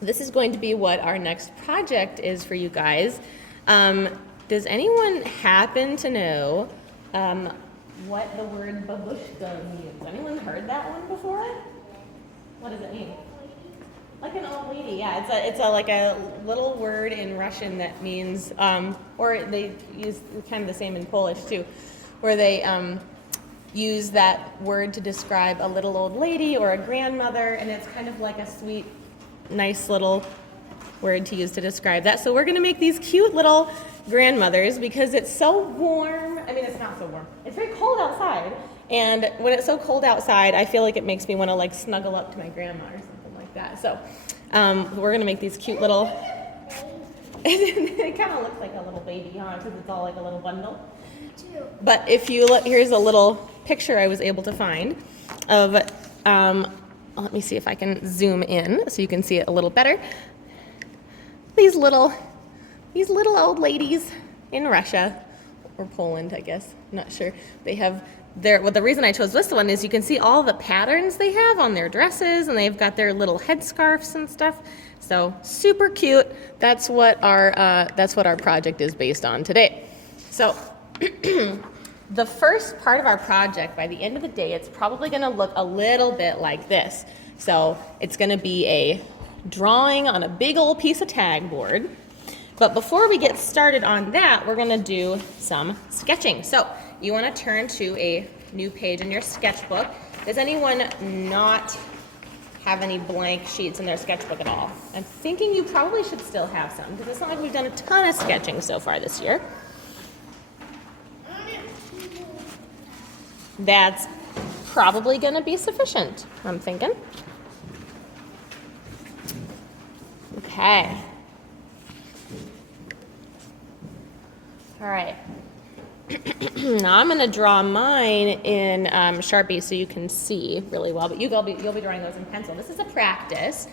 this is going to be what our next project is for you guys. Does anyone happen to know what the word babushka means? Anyone heard that one before? What does it mean? Like an old lady, yeah. It's like a little word in Russian that means, or they use kind of the same in Polish too, where they use that word to describe a little old lady or a grandmother, and it's kind of like a sweet, nice little word to use to describe that. So we're going to make these cute little grandmothers because it's so warm. I mean, it's not so warm. It's very cold outside. And when it's so cold outside, I feel like it makes me want to like snuggle up to my grandma or something like that. So we're going to make these cute little, it kind of looks like a little baby, huh? Because it's all like a little bundle. But if you look, here's a little picture I was able to find of, let me see if I can zoom in so you can see it a little better. These little old ladies in Russia, or Poland, I guess, I'm not sure. They have well, the reason I chose this one is you can see all the patterns they have on their dresses, and they've got their little headscarves and stuff. So super cute. That's what our project is based on today. So the first part of our project, by the end of the day, it's probably going to look a little bit like this. So it's going to be a drawing on a big old piece of tag board. But before we get started on that, we're going to do some sketching. So you want to turn to a new page in your sketchbook. Does anyone not have any blank sheets in their sketchbook at all? I'm thinking you probably should still have some, because it's not like we've done a ton of sketching so far this year. That's probably going to be sufficient, I'm thinking. Okay. All right. Now I'm going to draw mine in Sharpie so you can see really well, but you'll be drawing those in pencil. This is a practice.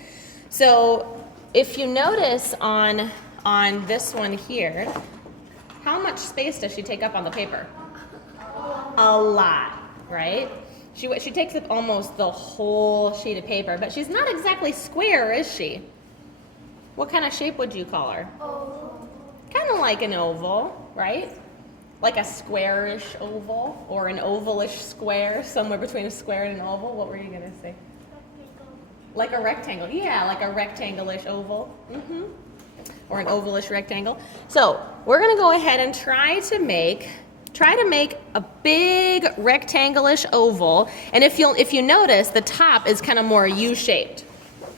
So if you notice on this one here, how much space does she take up on the paper? A lot, right? She takes up almost the whole sheet of paper, but she's not exactly square, is she? What kind of shape would you call her? Oval. Kind of like an oval, right? Like a squarish oval, or an ovalish square, somewhere between a square and an oval. What were you going to say? Like a rectangle. Yeah, like a rectangle-ish oval. Or an ovalish rectangle. So we're going to go ahead and try to make a big rectangle-ish oval. And if you notice, the top is kind of more U-shaped,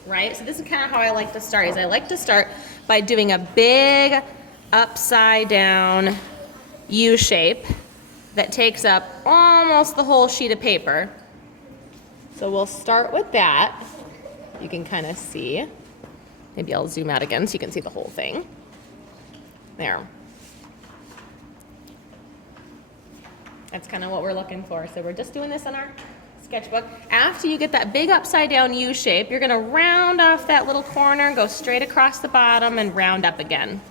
right? So this is kind of how I like to start. I like to start by doing a big upside down U shape that takes up almost the whole sheet of paper. So we'll start with that. You can kind of see. Maybe I'll zoom out again so you can see the whole thing. There. That's kind of what we're looking for. So we're just doing this in our sketchbook. After you get that big upside down U shape, you're going to round off that little corner, go straight across the bottom, and round up again.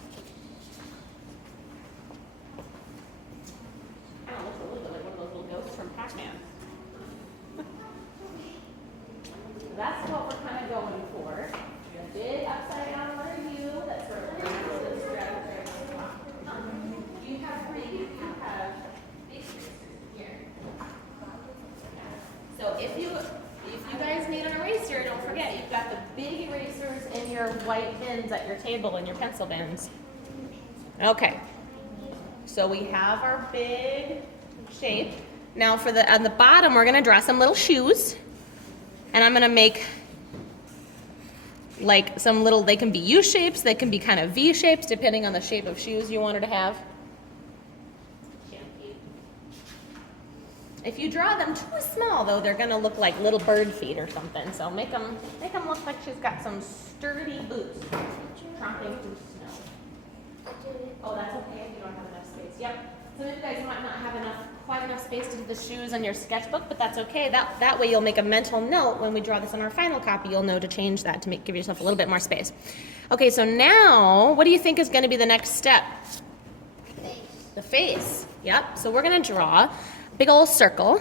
That's what we're kind of going for. A big upside down letter U that's sort of the strategy. You have three. You have these here. So if you guys need an eraser, don't forget you've got the big erasers in your white bins at your table and your pencil bins. Okay. So we have our big shape. Now on the bottom, we're going to draw some little shoes. And I'm going to make like some little, they can be U shapes, they can be kind of V shapes, depending on the shape of shoes you want her to have. If you draw them too small, though, they're going to look like little bird feet or something. So make them look like she's got some sturdy boots tromping through snow. Oh, that's okay if you don't have enough space. Yep. Some of you guys might not have quite enough space to do the shoes on your sketchbook, but that's okay. That way you'll make a mental note when we draw this on our final copy. You'll know to change that to give yourself a little bit more space. Okay, so now, what do you think is going to be the next step? Face. The face. Yep. So we're going to draw a big old circle.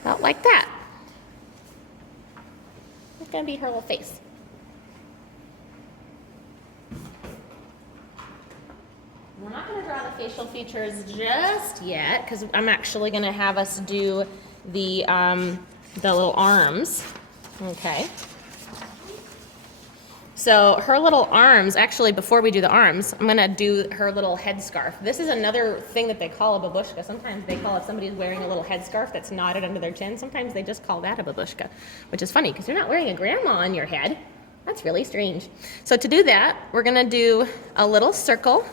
About like that. It's gonna be her little face. We're not going to draw the facial features just yet because I'm actually going to have us do the little arms. Okay. So her little arms, actually before we do the arms, I'm going to do her little headscarf. This is another thing that they call a babushka. Sometimes they call, if somebody's wearing a little headscarf that's knotted under their chin, sometimes they just call that a babushka, which is funny because you're not wearing a grandma on your head. That's really strange. So to do that, we're going to do a little circle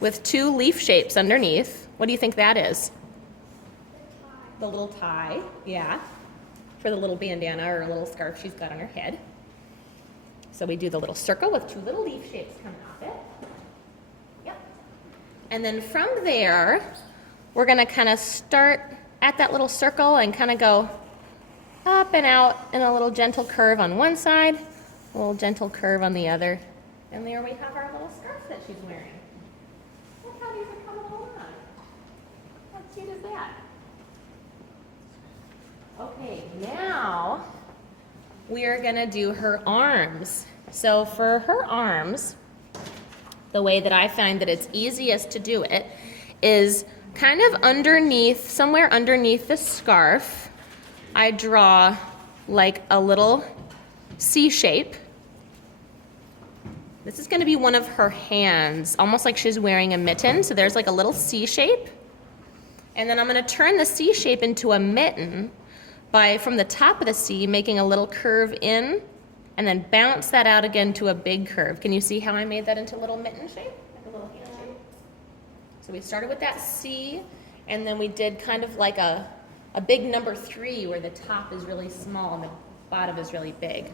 with 2 leaf shapes underneath. What do you think that is? The little tie, yeah, for the little bandana or a little scarf she's got on her head. So we do the little circle with 2 little leaf shapes coming off it. Yep. And then from there, we're gonna kind of start at that little circle and kind of go up and out in a little gentle curve on one side, a little gentle curve on the other. And there we have our little scarf that she's wearing. Look how these are coming along. How cute is that? Okay, now we are gonna do her arms. So for her arms, the way that I find that it's easiest to do it is kind of underneath, somewhere underneath the scarf, I draw like a little C shape. This is gonna be one of her hands, almost like she's wearing a mitten. So there's like a little C shape. And then I'm gonna turn the C shape into a mitten by, from the top of the C, making a little curve in, and then bounce that out again to a big curve. Can you see how I made that into a little mitten shape? Like a little hand shape? So we started with that C, and then we did kind of like a big number 3 where the top is really small and the bottom is really big.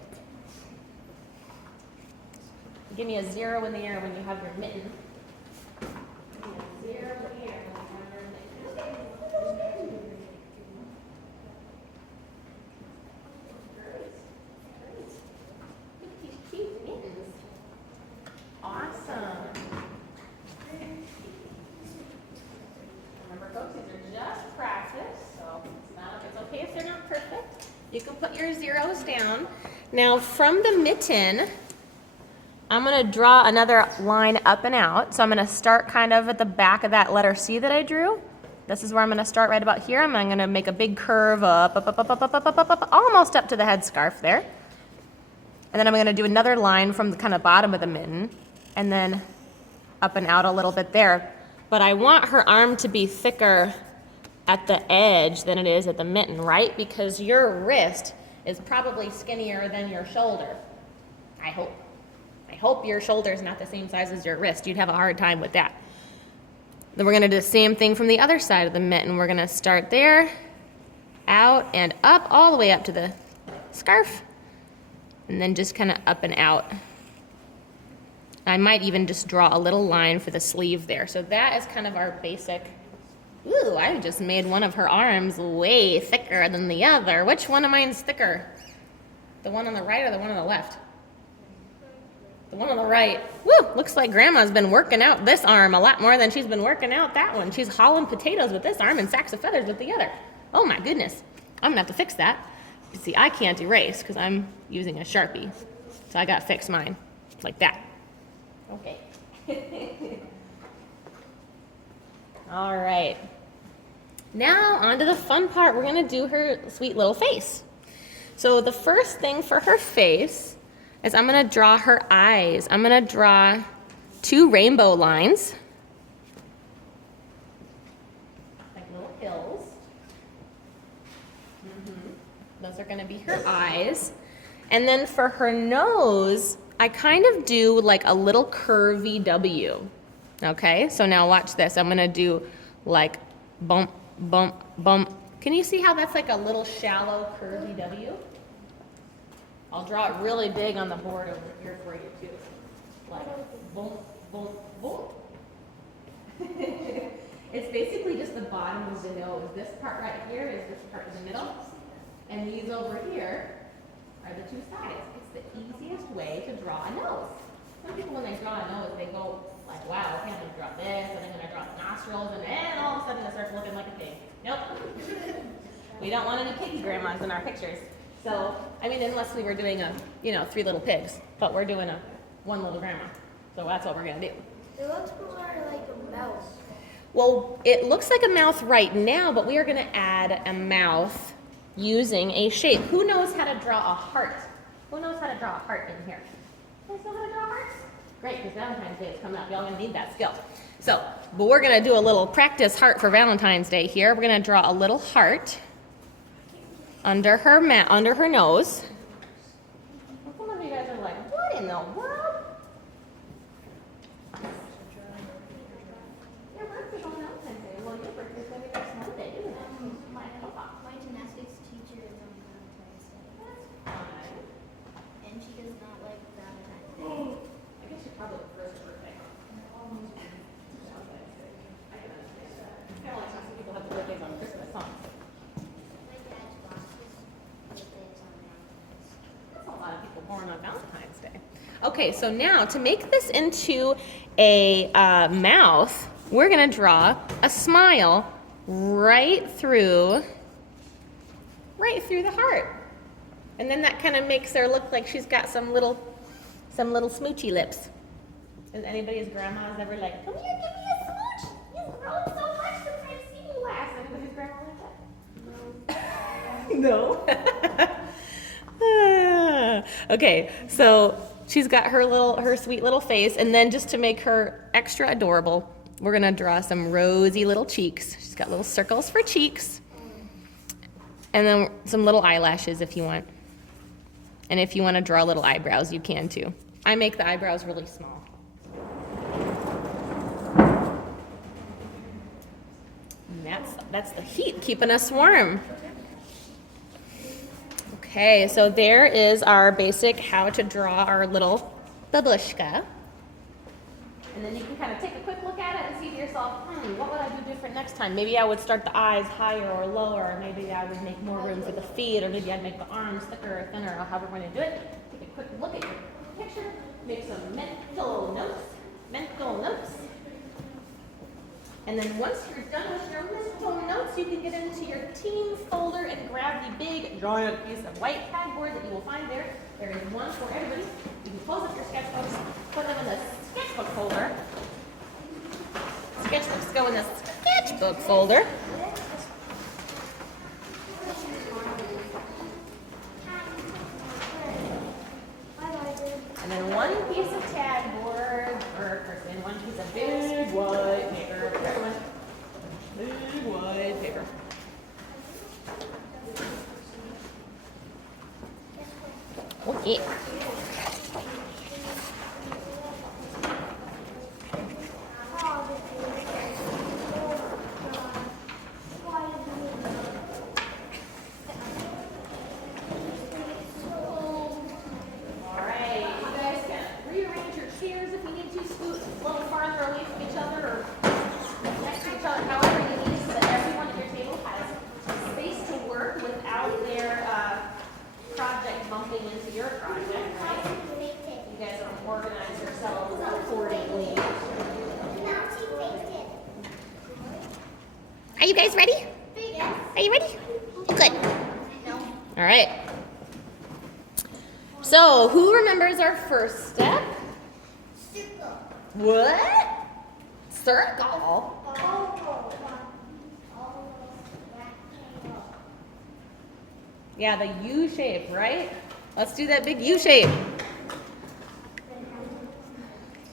Give me a 0 in the air when you have your mitten. Give me a 0 in the air when you have your mitten. Look at these cute mittens. Awesome. Remember, folks, these are just practice, so it's okay if they're not perfect. You can put your zeros down. Now, from the mitten, I'm going to draw another line up and out. So I'm going to start kind of at the back of that letter C that I drew. This is where I'm going to start right about here. I'm going to make a big curve up, almost up to the headscarf there. And then I'm going to do another line from the kind of bottom of the mitten and then up and out a little bit there. But I want her arm to be thicker at the edge than it is at the mitten, right? Because your wrist is probably skinnier than your shoulder. I hope. I hope your shoulder is not the same size as your wrist. You'd have a hard time with that. Then we're going to do the same thing from the other side of the mitten. We're going to start there, out and up, all the way up to the scarf, and then just kind of up and out. I might even just draw a little line for the sleeve there. So that is kind of our basic. Ooh, I just made one of her arms way thicker than the other. Which one of mine's thicker? The one on the right or the one on the left? The one on the right. Woo! Looks like Grandma's been working out this arm a lot more than she's been working out that one. She's hauling potatoes with this arm and sacks of feathers with the other. Oh my goodness. I'm gonna have to fix that. You see, I can't erase because I'm using a Sharpie. So I gotta fix mine. Like that. Okay. All right. Now on to the fun part. We're gonna do her sweet little face. So the first thing for her face is I'm going to draw her eyes. I'm going to draw 2 rainbow lines, like little hills. Those are going to be her eyes. And then for her nose, I kind of do like a little curvy W. Okay, so now watch this. I'm going to do like bump, bump, bump. Can you see how that's like a little shallow curvy W? I'll draw it really big on the board over here for you too. Like, boom, boom, boom. It's basically just the bottom of the nose. This part right here is this part in the middle. And these over here are the 2 sides. It's the easiest way to draw a nose. Some people when they draw a nose, they go like, wow, okay, I'm gonna draw this, and then I'm gonna draw the nostrils, and then all of a sudden it starts looking like a pig. Nope. We don't want any piggy grandmas in our pictures. So I mean, unless we were doing a, you know, 3 little pigs, but we're doing a 1 little grandma. So that's what we're gonna do. It looks more like a mouse. Well, it looks like a mouth right now, but we are gonna add a mouth using a shape. Who knows how to draw a heart? Who knows how to draw a heart in here? You guys know how to draw hearts? Great, because Valentine's Day is coming up. Y'all gonna need that skill. So, but we're gonna do a little practice heart for Valentine's Day here. We're gonna draw a little heart under her nose. Some of you guys are like, what in the world? Your birthday's on Valentine's Day. Well, your birthday's gonna be next Monday, isn't it? My gymnastics teacher is on Valentine's Day. And she does not like Valentine's Day. I guess you're probably the first birthday. I can understand that. Kind of like how some people have their birthdays on Christmas, huh? My dad's boss's birthday is on Valentine's Day. That's a lot of people born on Valentine's Day. Okay, so now to make this into a mouth, we're gonna draw a smile right through the heart. And then that kind of makes her look like she's got some little smoochy lips. Is anybody's grandma's ever like, come here, give me a smooch? You've grown so much since I've seen you last. Anybody's grandma like that? No. Okay, so she's got her sweet little face, and then just to make her extra adorable, we're gonna draw some rosy little cheeks. She's got little circles for cheeks, and then some little eyelashes if you want. And if you want to draw little eyebrows, you can too. I make the eyebrows really small. And that's the heat keeping us warm. Okay, so there is our basic how to draw our little babushka. And then you can kind of take a quick look at it and see to yourself, what would I do different next time? Maybe I would start the eyes higher or lower, or maybe I would make more room for the feet, or maybe I'd make the arms thicker or thinner, or however we're going to do it. Take a quick look at your picture, make some mental notes. And then once you're done with your mental notes, you can get into your team folder and grab the big, giant piece of white pegboard that you will find there. There is one for everybody. You can close up your sketchbooks, put them in the sketchbook folder. Sketchbooks go in the sketchbook folder. And then one piece of tagboard, and one piece of big white paper. Everyone, big white paper. Okay. Into your project, right? You guys are organize yourselves accordingly. Are you guys ready? Are you ready? Good. All right. So, who remembers our first step? Circle. What? Circle? Yeah, the U shape, right? Let's do that big U shape.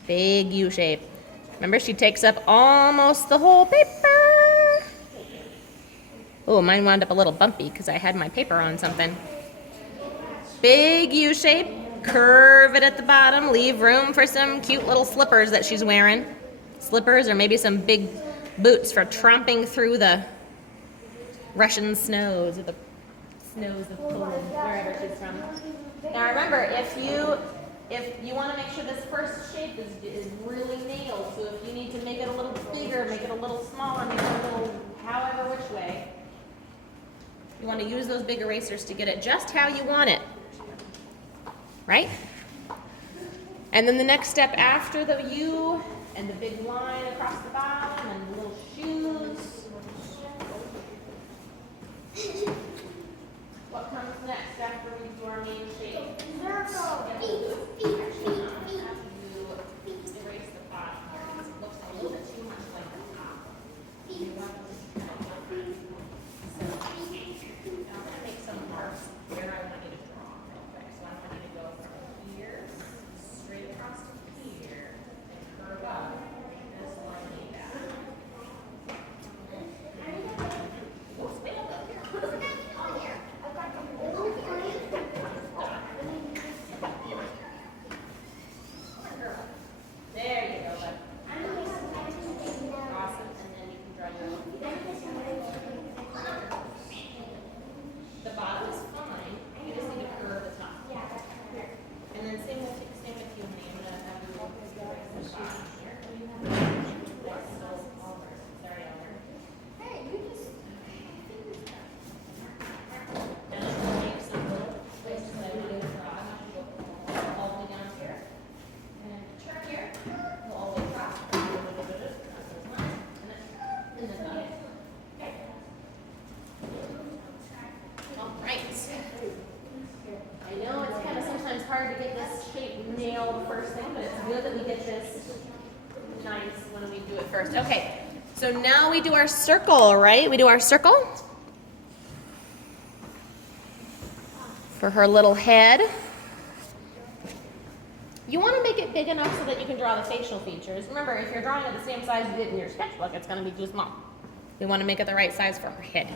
Big U shape. Remember, she takes up almost the whole paper. Oh, mine wound up a little bumpy because I had my paper on something. Big U shape. Curve it at the bottom. Leave room for some cute little slippers that she's wearing. Slippers or maybe some big boots for tromping through the Russian snows or the snows of Poland, wherever she's from. Now remember, if you want to make sure this first shape is really nailed, so if you need to make it a little bigger, make it a little smaller, make it a little however which way, you want to use those big erasers to get it just how you want it. Right? And then the next step after the U and the big line across the bottom and the little shoes. What comes next after we do our our main shape. Circle. Yeah, Feet. we'll Feet. do- actually, Feet. I'm gonna Feet. have you erase the bottom here because it looks a little bit too much like the top. You want to just kind of so now I'm gonna make some marks where I want you to draw real quick. So I want you to go from here, straight across to here, and curve up this line like that. Oops, wait up here. There you go, bud. Awesome, and then you can draw your own. The bottom is fine, you just need to curve the top. And then same with you, honey. I'm gonna have you erase the bottom here. That's so Oliver. Sorry, Oliver. And then we'll make some little places that I want you to draw. I want you to go all the way down here. And turn here, go all the way across. Cross those lines, and then up. Okay. All right. I know it's kind of sometimes hard to get this shape nailed first thing, but it's good that we get this nice when we do it first. Okay, so now we do our circle, right? We do our circle for her little head. You want to make it big enough so that you can draw the facial features. Remember, if you're drawing it the same size you did in your sketchbook, it's going to be too small. We want to make it the right size for her head.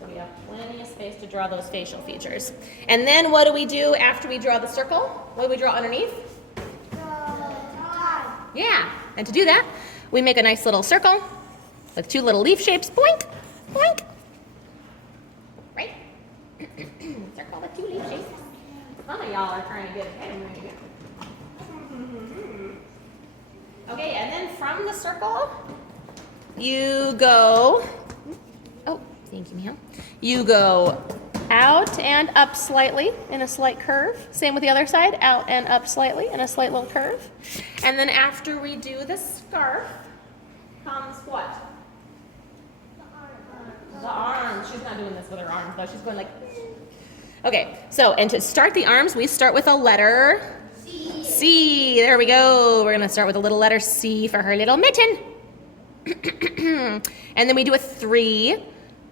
So we have plenty of space to draw those facial features. And then what do we do after we draw the circle? What do we draw underneath? Yeah, and to do that, we make a nice little circle with two little leaf shapes. Boink, boink. Right? Circle with two leaf shapes. Some of y'all are trying to get ahead of me. Okay, and then from the circle, you go, oh, thank you, ma'am. You go out and up slightly in a slight curve. Same with the other side, out and up slightly in a slight little curve. And then after we do the scarf, comes what? The arms. She's not doing this with her arms though. She's going like, okay, so, and to start the arms, we start with a letter C. C. There we go. We're going to start with a little letter C for her little mitten. And then we do a 3.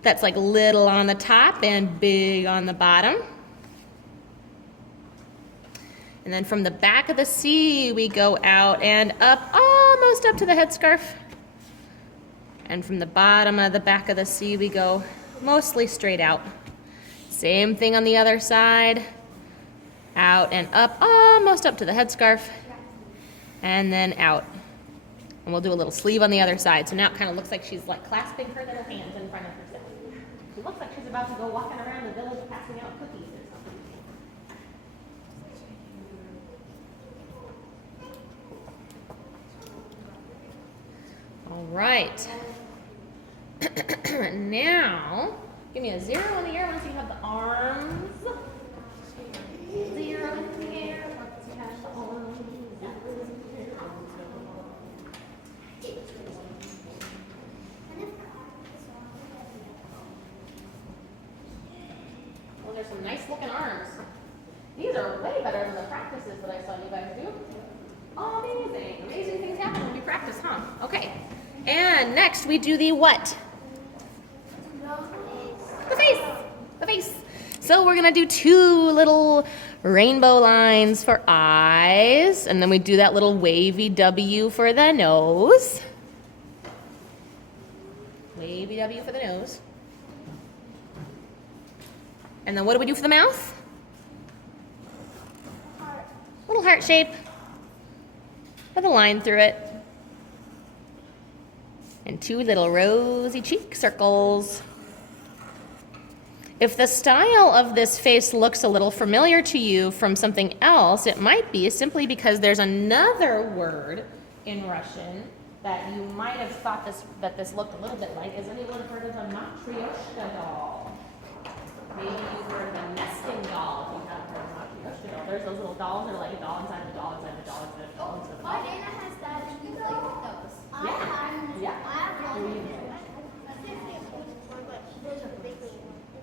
That's like little on the top and big on the bottom. And then from the back of the C, we go out and up, almost up to the headscarf. And from the bottom of the back of the C, we go mostly straight out. Same thing on the other side. Out and up, almost up to the headscarf. And then out. And we'll do a little sleeve on the other side. So now it kind of looks like she's like clasping her little hands in front of herself. She looks like she's about to go walking around the village passing out cookies or something. All right. Now, give me a 0 in the air once you have the arms. 0 in the air once you have the arms. Well, there's some nice looking arms. These are way better than the practices that I saw you guys do. Amazing. Amazing things happen when you practice, huh? Okay. And next we do the what? The face. The face. So we're going to do 2 little rainbow lines for eyes. And then we do that little wavy W for the nose. Wavy W for the nose. And then what do we do for the mouth? Heart. Little heart shape with a line through it. And 2 little rosy cheek circles. If the style of this face looks a little familiar to you from something else, it might be simply because there's another word in Russian that you might have thought that this looked a little bit like. Has anyone heard of a matryoshka doll? Maybe you've heard of a nesting doll if you haven't heard of a matryoshka doll. There's those little dolls that are like a doll inside of a doll inside of a doll inside of a doll inside of a doll. My Dana has that. You like those. Yeah. I have one.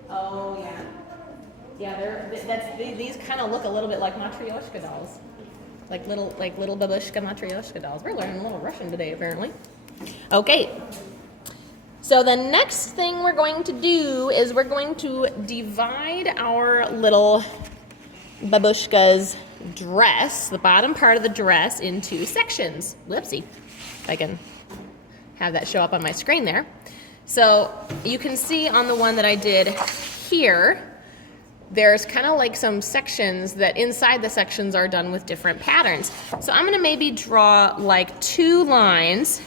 Oh, Yeah, these kind of look a little bit like matryoshka dolls. Like little babushka matryoshka dolls. We're learning a little Russian today, apparently. Okay. So the next thing we're going to do is we're going to divide our little babushka's dress, the bottom part of the dress, into sections. Whoopsie. If I can have that show up on my screen there. So you can see on the one that I did here, there's kind of like some sections that inside the sections are done with different patterns. So I'm going to maybe draw like 2 lines,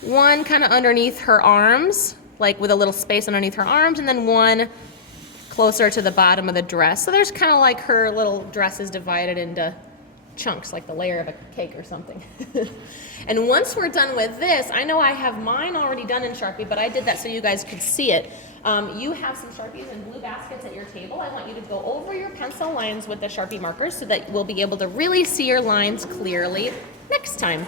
one kind of underneath her arms, like with a little space underneath her arms, and then one closer to the bottom of the dress. So there's kind of like her little dress is divided into chunks, like the layer of a cake or something. And once we're done with this, I know I have mine already done in Sharpie, but I did that so you guys could see it. You have some Sharpies and blue baskets at your table. I want you to go over your pencil lines with the Sharpie markers so that we'll be able to really see your lines clearly next time.